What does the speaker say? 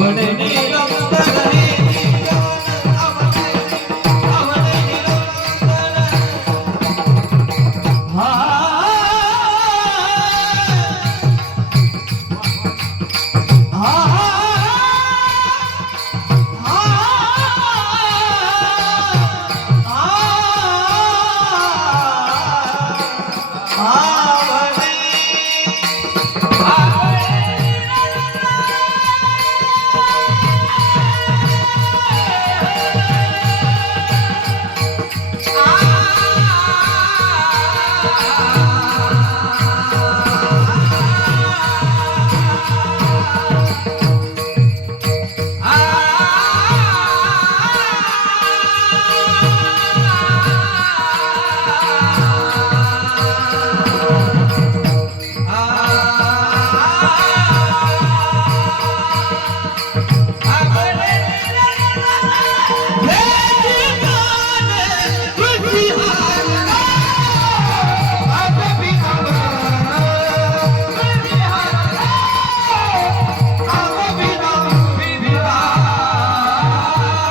Vale.